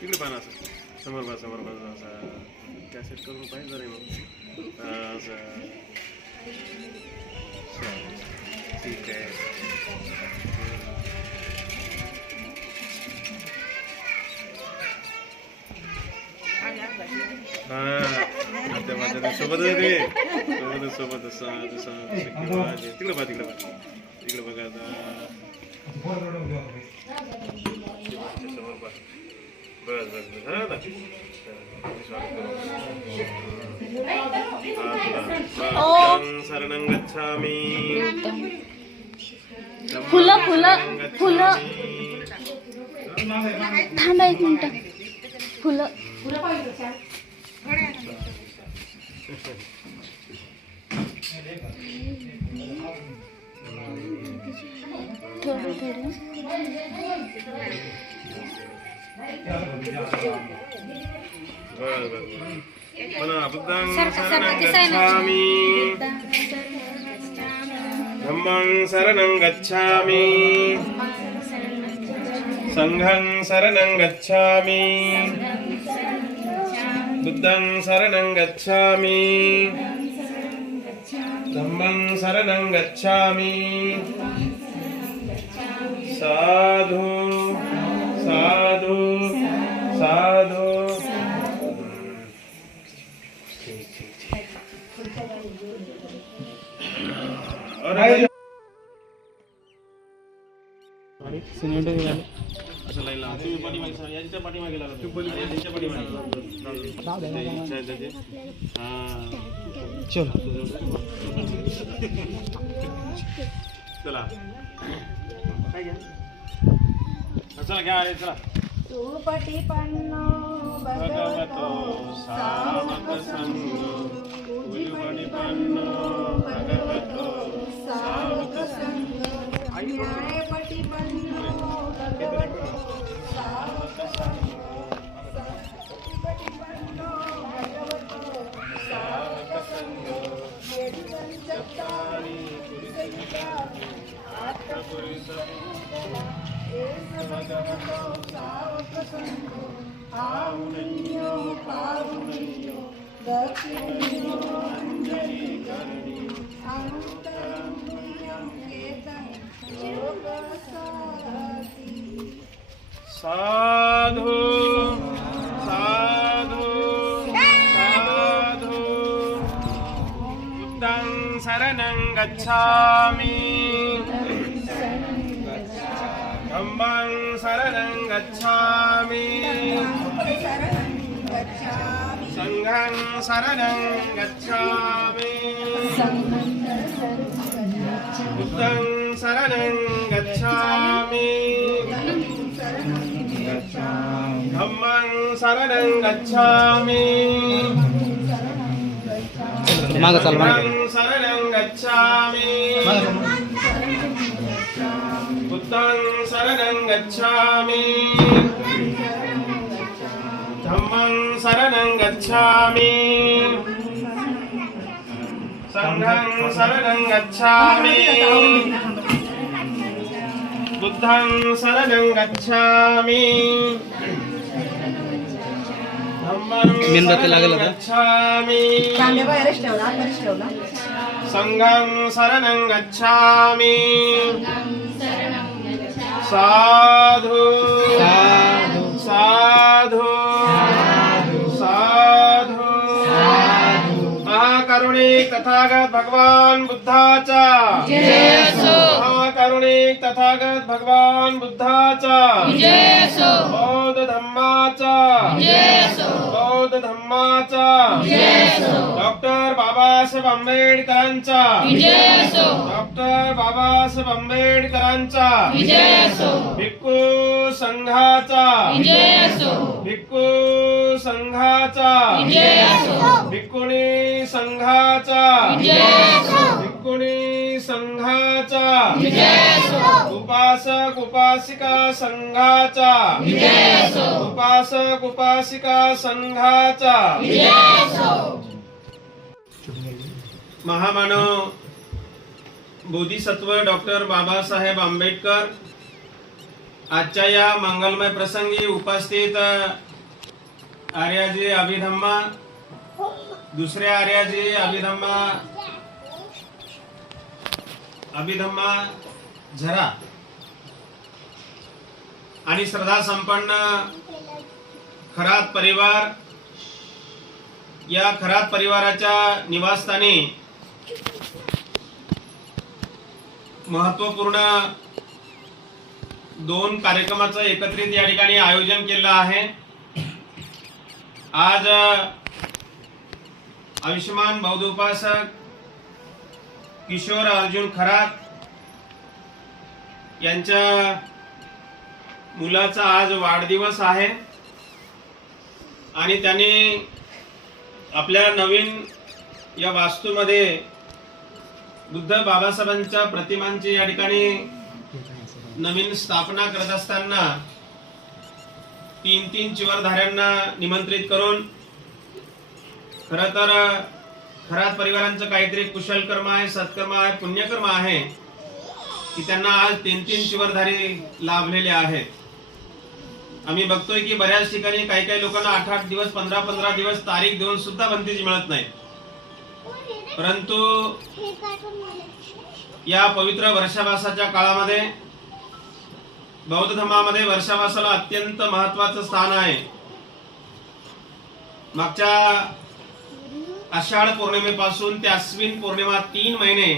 तिकडे पाहा असं समोर असा कॅसेट करून पाहिजे जरा मग ठीक आहे. सोबत तिकडे बघा आता बस शरणं गच्छामि. फुलं थांबा एक मिनिट. फुलं थोडं बुद्धं शरणं गच्छामि. धम्मं शरणं गच्छामि. संघं शरणं गच्छामि. बुद्धं शरणं गच्छामि. धम्मं शरणं गच्छामि. साधु साधु साधु. असं लाईन लावा. तुम्ही पाठीमागे यांच्या पाठीमागे लावा. यांच्या पाठीमागे चला काय घ्या. चला घ्या. चला. सुपटिपन्नो भगवतो सावक संघो. सुपटिपन्नो भगवतो सावक संघो. न्यायपटिपन्नो भगवतो सावक संघो. सत्पटिपन्नो भगवतो सावक संघो. यद्वञ्चत्वारि पुरुषयुगानि आत्मपुरुषरूपः एष भगवतो सावक संघो. आहुनन्यो पाहुनन्यो दक्षिणो अञ्जलिकरणीयो. अनन्तरं पुण्यं एतं लोकसारथि. साधु साधु साधु. बुद्धं शरणं गच्छामि. धम्मं शरणं गच्छामि. संघं शरणं गच्छामि. बुद्धं शरणं गच्छामि. धम्मं शरणं गच्छामि. संघं शरणं गच्छामि. बुद्धं शरणं गच्छामि. धम्मं शरणं गच्छामि. संघं शरणं गच्छामि. बुद्धं शरणं गच्छामि. धम्मं शरणं गच्छामि. संघं शरणं गच्छामि. साधु साधु साधु. महाकरुणिक तथागत भगवान बुद्धाचा महाकरुणिक तथागत भगवान बुद्धाचा बौद्ध धम्माचा बौद्ध बौद्ध धम्माचा, डॉक्टर बाबासाहेब आंबेडकरांचा, डॉक्टर बाबासाहेब आंबेडकरांचा, भिक्खू संघाचा, भिक्खू संघाचा, भिक्खुणी संघाचा, भिक्खुणी संघाचा, उपासक उपासिका संघाचा, उपासक उपासिका संघाचा, महामानव बोधिसत्व डॉक्टर बाबासाहेब आंबेडकर आजच्या या मंगलमय प्रसंगी उपस्थित आर्याजी अभिधम्मा, दुसरे आर्याजी अभिधम्मा झरा आणि श्रद्धा संपन्न खरात परिवार, या खरात परिवाराच्या निवासस्थानी महत्वपूर्ण 2 कार्यक्रमाचं एकत्रित या ठिकाणी आयोजन केलं आहे। आज आयुष्यमान बौद्ध उपासक किशोर अर्जुन खरात यांच्या मुलाचा आज वाढदिवस आहे आणि त्यांनी आपल्या नवीन या वास्तूमध्ये बुद्ध बाबासाहेबांच्या प्रतिमांची या ठिकाणी नवीन स्थापना करत असताना 3 चिवरधाऱ्यांना निमंत्रित करून, खरं तर खरात परिवारांचं काहीतरी कुशल कर्म आहे, सत्कर्म आहे, पुण्यकर्म आहे की त्यांना आज 3 चिवरधारी लाभलेले आहेत। आम्ही बघतोय की बऱ्याच ठिकाणी काही लोकांना 8 दिवस 15 दिवस तारीख देऊन सुद्धा बंदीच मिळत नाही, परंतु या पवित्र वर्षावासाच्या काळामध्ये बौद्ध धर्मामध्ये वर्षावासाला अत्यंत महत्वाचं स्थान आहे। मागच्या आषाढ पौर्णिमेपासून ते अश्विन पौर्णिमा 3 महिने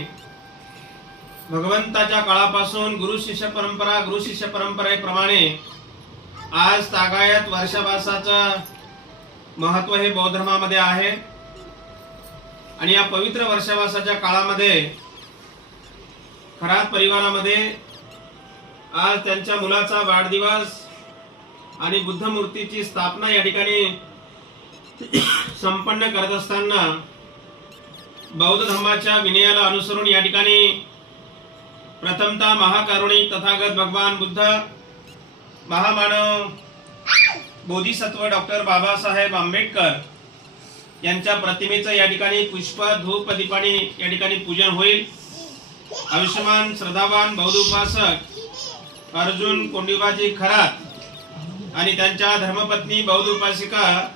भगवंताच्या काळापासून गुरु शिष्य परंपरेप्रमाणे आज तागायत वर्षावासाचं महत्व हे बौद्ध धर्मामध्ये आहे। आणि या पवित्र वर्षावासाच्या काळामध्ये खरात परिवारामध्ये आज त्यांच्या मुलाचा वाढदिवस आणि बुद्ध मूर्तीची स्थापना या ठिकाणी संपन्न करत असताना बौद्ध धर्माच्या विनयाला अनुसरून या ठिकाणी प्रथमतः महाकारुणिक तथागत भगवान बुद्ध, महामानव बोधिसत्व डॉक्टर बाबासाहेब आंबेडकर यांच्या प्रतिमेचं या ठिकाणी पुष्प धूप दीपाने या ठिकाणी पूजन होईल। आयुष्यमान श्रद्धावान बौद्ध उपासक अर्जुन कोंडिबाजी खरात आणि त्यांच्या धर्मपत्नी बौद्ध उपासिका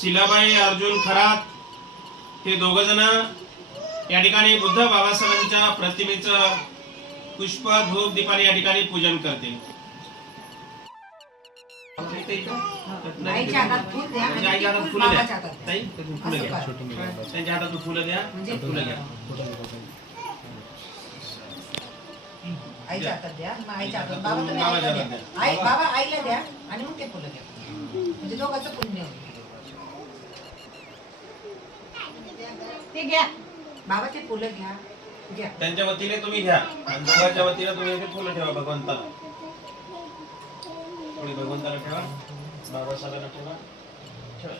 शिलाबाई अर्जुन खरात हे दोघ जण या ठिकाणी बुद्ध बाबासाहेबांच्या प्रतिमेचं पुष्प धूप दीपाने या ठिकाणी पूजन करतील। आईच्या हातात फुल द्या, आईच्या हातात फुलं द्या, ताई फुलं घ्या, त्यांच्या हातात फुलं द्या, फुलं घ्या, आईच्या हातात द्या, मग आईच्या हातात बाबा तुम्ही आईला द्या, आई बाबा आईला द्या आणि मग ते फुलं द्या, म्हणजे दोघांचं पुण्य होईल। ते घ्या बाबा, ते फुलं घ्या, घ्या त्यांच्या वतीने तुम्ही घ्या आणि दोघांच्या वतीने तुम्ही हे फुलं ठेवा भगवंताला, थोडी भगवंताला ठेवा, बाबासाहेबांना ठेवा, ठेवा,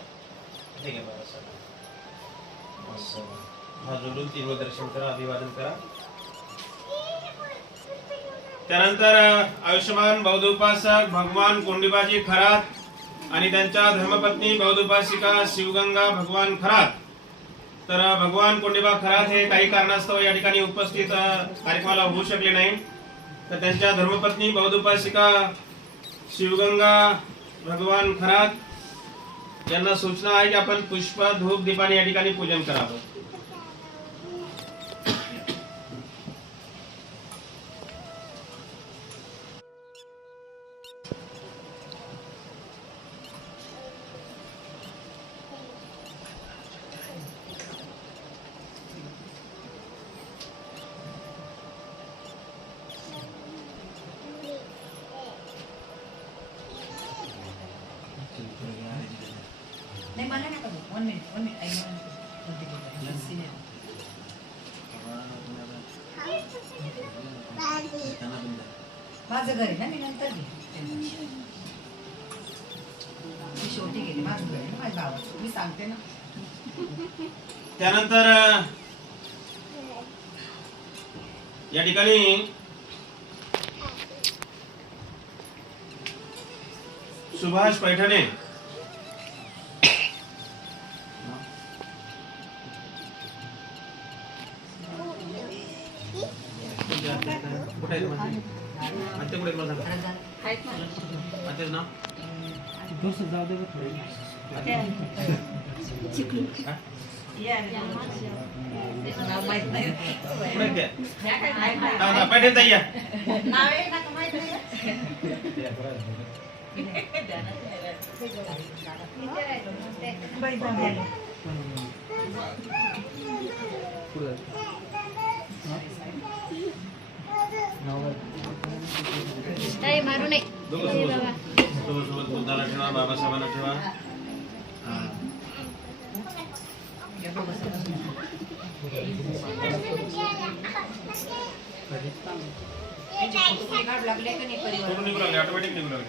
ठीक आहे बाबासाहेब, हात जोडून तीर्थदर्शन करा, अभिवादन करा। त्यानंतर आयुष्यमान बौद्ध उपासक भगवान कोंडिबाजी खरात आणि त्यांच्या धर्मपत्नी बौद्ध उपासिका शिवगंगा भगवान खरात, तर भगवान कोंडिबा खरात हे काही कारणास्तव या ठिकाणी उपस्थित कार्यक्रमाला होऊ शकले नाही, तर त्यांच्या धर्मपत्नी बौद्ध उपासिका शिवगंगा भगवान खरात यांना सूचना आहे की आपण पुष्प धूप दीपाने या ठिकाणी पूजन करावं। नाही मला नका बघ. 1 मिनिट आई मला नको. लस्सी नाही. माझं घर आहे ना, मी नंतर घेईन. मी शेवटी गेले. माझं घर आहे ना, माझ्या गावात. मी सांगते ना. त्यानंतर या ठिकाणी सुभाष पैठणे कुठे आहेत माझे? आत्या कुठे आहेत मला सांगा. आत्याचं नाव? हा? नाव माहित नाही. कुठे आहेत त्या? पैठण ताई या. ताई मारू नये. सोबत बुद्धाला ठेवा, बाबासाहेबांना ठेवा. लागले का नाही परिवार? फोटो निघू लागले, ऑटोमॅटिक निघू लागले.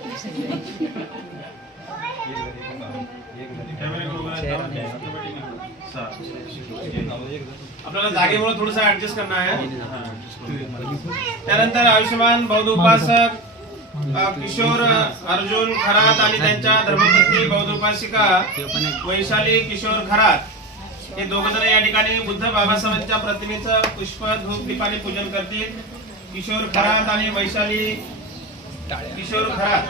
कॅमेरा घेऊन उभं राहा, ऑटोमॅटिक निघू लागले. आपल्याला जागेमुळे थोडस ऍडजस्ट करणं आहे. त्यानंतर आयुष्यमान बौद्ध उपासक किशोर अर्जुन खरात आणि त्यांच्या धर्मपत्नी बौद्ध उपासिका वैशाली किशोर खरात हे दोघ जण या ठिकाणी बुद्ध बाबासाहेबांच्या प्रतिमेचं पुष्प धूप दीपाने पूजन करतील. किशोर खरात आणि वैशाली किशोर खरात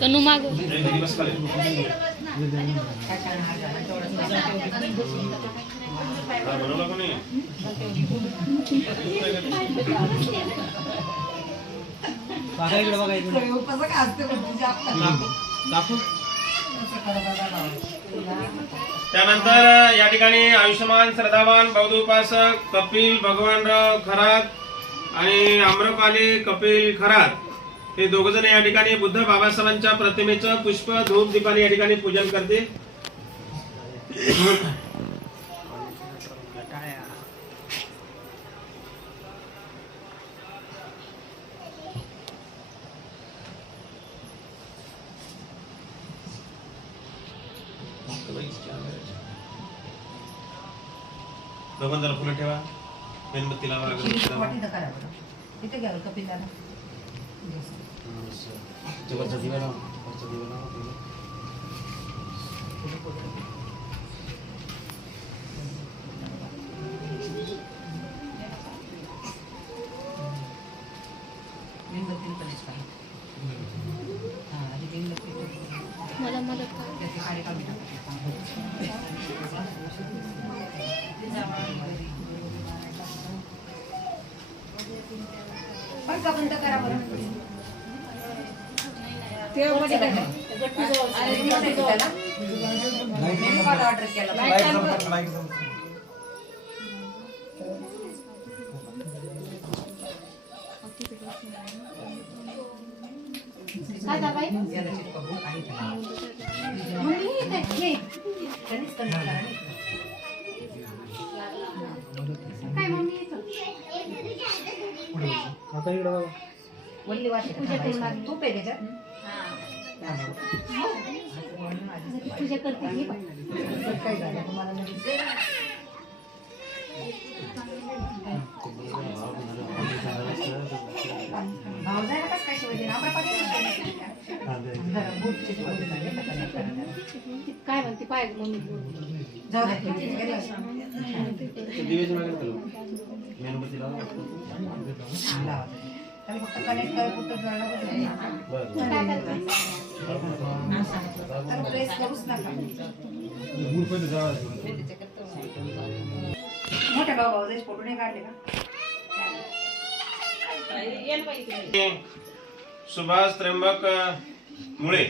तनु माग बनवलं कोणी? त्यानंतर या ठिकाणी आयुष्यमान श्रद्धावान बौद्ध उपासक कपिल भगवानराव खरात आणि आम्रपाली कपिल खरात हे दोघ जण या ठिकाणी बुद्ध बाबासाहेबांच्या प्रतिमेचं पुष्प धूप दीपाने या ठिकाणी पूजन करतील. दोघांना फुलं ठेवा, मेणबत्ती लावा. इथे घ्यावं कपिलाला. मला मदत कर. पण का बंद करा बरं. ऑर्डर केला. काय दाबाई? काय मम्मी येतो? वल्ली वाटते तूप आहे त्याच्यात. पूजा करते मी पण. काय झालं तुम्हाला भाव जायला कसं काय शिवाजी ना काय म्हणते पाय मम्मी जाऊ फक्त कनेक्ट कर फक्त प्रेस करूच नका. मोठ्या भाऊ फोटो नाही काढले का? सुभाष त्र्यंबक मुळे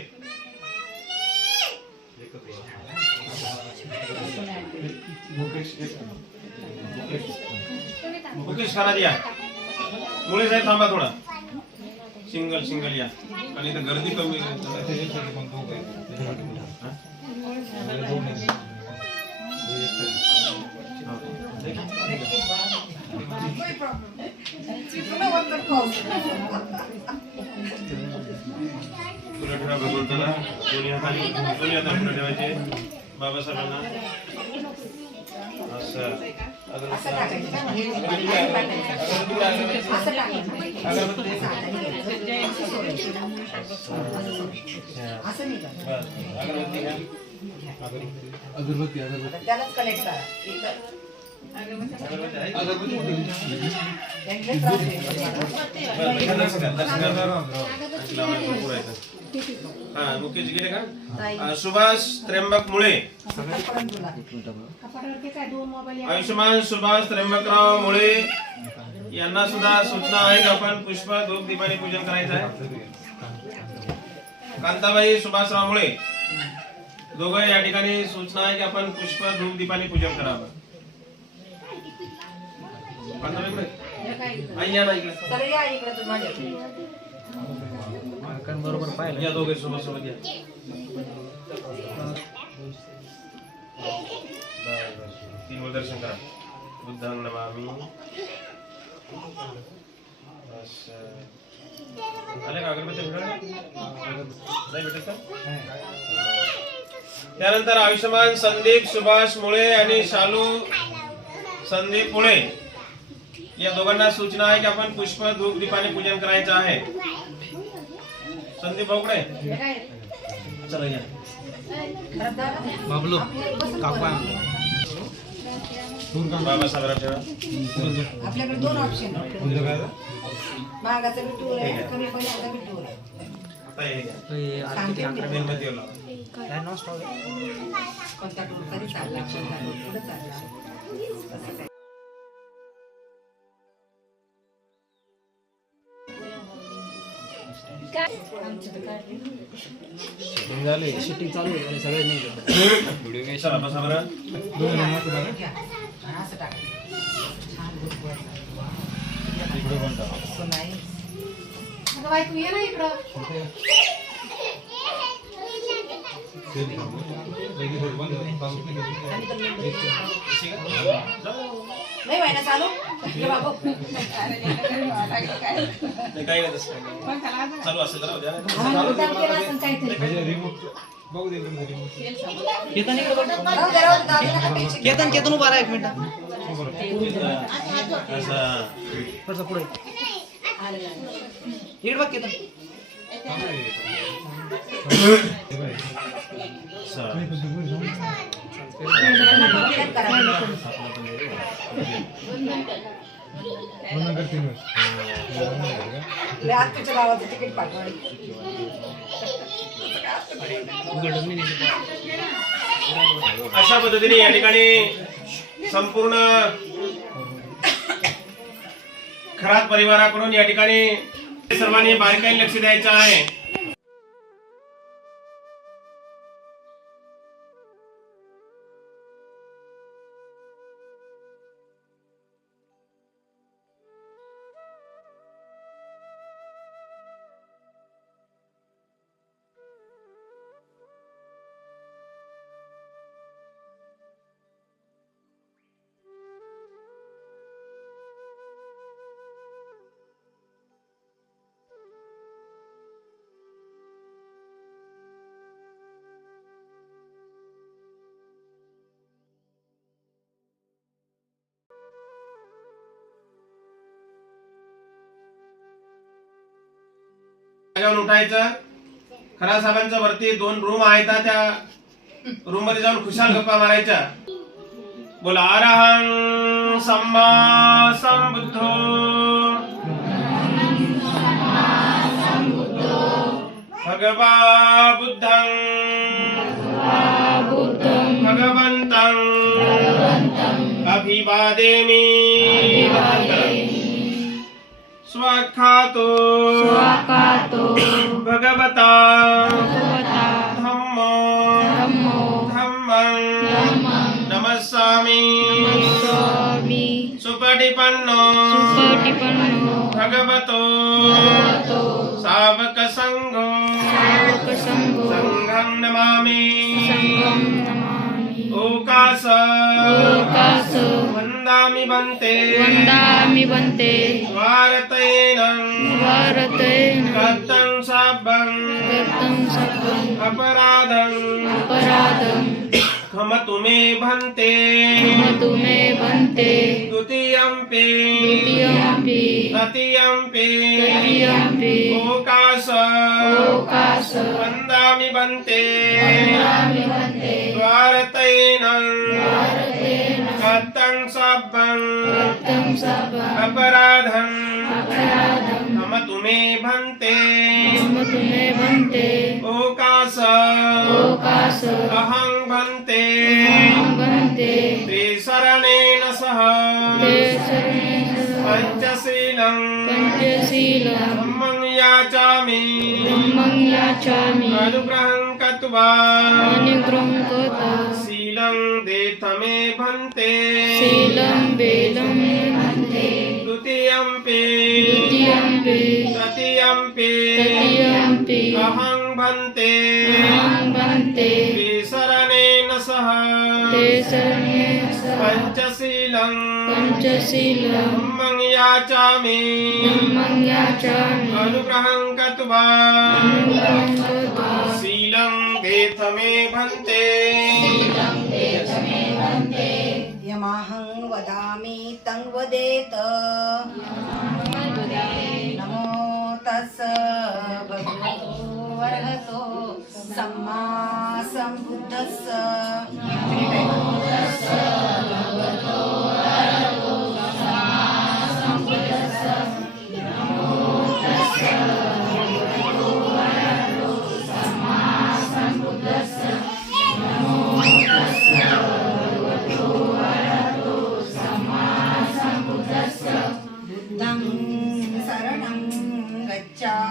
मुकेश खरा या मुळे साहेब थांबा थोडा सिंगल या आणि इथं गर्दी कमी तुला ठेवा भगवंताला दोन्ही हाताने पुढे ठेवायचे बाबासाहेबांना असं असं टाकायचं का? म्हणजे असं टाकायचं. असं नाही का? अगरबत्ती त्यालाच कनेक्ट करा. इथं. त्यांचे त्रास हा मुकेश गेले का सुभाष त्र्यंबक मुळे कपाटावरती काय दोन मोबाईल आयुष्यमान सुभाष त्र्यंबकराव मुळे यांना सुद्धा सूचना आहे की आपण पुष्प धूप दीपाने पूजन करायचं आहे. कांताबाई सुभाषराव मुळे दोघं या ठिकाणी सूचना आहे की आपण पुष्प धूप दीपाने पूजन करावं. कांताबाई आई या ना इकडे चला या इकडे तू माझ्याकडे. बरोबर पाहिलं या दोघे सोबत या तीन वेळ दर्शन करा. बुद्धांग नमामि आले का अगरबत्ती भेटलं नाही भेटत का? त्यानंतर आयुष्यमान संदीप सुभाष मुळे आणि शालू संदीप मुळे या दोघांना सूचना आहे की आपण पुष्प धूप दीपाने पूजन करायचं आहे. संदीप भाऊकडे चला या बाबलो काका बाबासाहेब ठेवा. आपल्याकडे दोन ऑप्शन महागाचा बी टूर आहे कमी पैशाचा बी टूर आहे. आता हे घ्या. सांगते मी. मेणबत्तीवर लावा. कोणता टूर कधी चालला कोणता टूर पुढे चालला असं काय. झाले शूटिंग चालू आहे सगळे नाही व्हिडिओ काय चला बसा बरं. घ्या. आणि असं टाकायचं. छान गुरगुर. असं नाही. अगं बाई तू ये ना इकडं नाही व्हाय ना चालू ये बाबू. नाही, काही नाही तसं काही नाही. चालू असेल तर राहू द्या. मुद्दाम केला असेल काहीतरी केतन इकडे बघ. राहू दे, राहू दे, दादा नका टेन्शन घेऊ. केतन उभा राहा एक मिनिट असं थोडंसं पुढे इकडे बघ केतन तुझ्या गावाचं तिकीट पाठवा. अशा पद्धतीने या ठिकाणी संपूर्ण खरात परिवाराकडून या ठिकाणी सर्वांनी बारकाईने लक्ष द्यायचं आहे. जाऊन उठायचं. खरा साहेबांच्या वरती 2 रूम आहेत त्या रूम मध्ये जाऊन खुशाल गप्पा मारायच्या. बोला अरहं सम्मा संबुद्धो भगवा बुद्धं भगवन्तं अभिवादेमि. स्वाखातो भगवता धम्मो धम्मं नमस्सामि. सुपटिपन्नो सुपटिपन्नो भगवतो भगवतो सावकसङ्घो सावकसङ्घो सङ्घं नमामि संघं नमामि। ओकास ओकास वन्दामि बन्ते वन्दामि बन्ते भारतेनं भारतेन कथं सब्बं कृतं सब्बं अपराधं अपराधं क्षमतु मे भन्ते क्षमतु मे बन्ते द्वितीयम्पि द्वितीयम्पि तृतीयम्पि तृतीयम्पि ओकास ओकास वन्दामि बन्ते वन्दामि बन्ते भारतेनं भारतेन कथं सब्बं कृतं सब्बं अपराधं अपराधं क्षमतु मे भन्ते क्षमतु मे बन्ते ओकास ओकास अहं भन्ते बन्ते त्रिशरणेन सह ते शरणेन पञ्चशीलं पञ्चशीलं धम्मं याचामि धम्मं याचामि अनुग्रहं कृत्वा अनुग्रहं कृत्वा शीलं देथ मे भन्ते शीलं वेदं बन्ते द्वितीयम्पि द्वितीयम्पि तृतीयम्पि तृतीयम्पि अहं भन्ते अहं बन्ते त्रिशरणेन सह ते शरणेन पञ्चशीलं पञ्चशीलं धम्मं याचामि धम्मं याचामि अनुग्रहं कृत्वा अनुग्रहं कृत्वा शीलं देथ मे भन्ते यमहं वदामि तं वदेत नमो तस् भगवतो वरहतो सम्मा सम्बुद्धस्स बुद्धं शरणं गच्छामि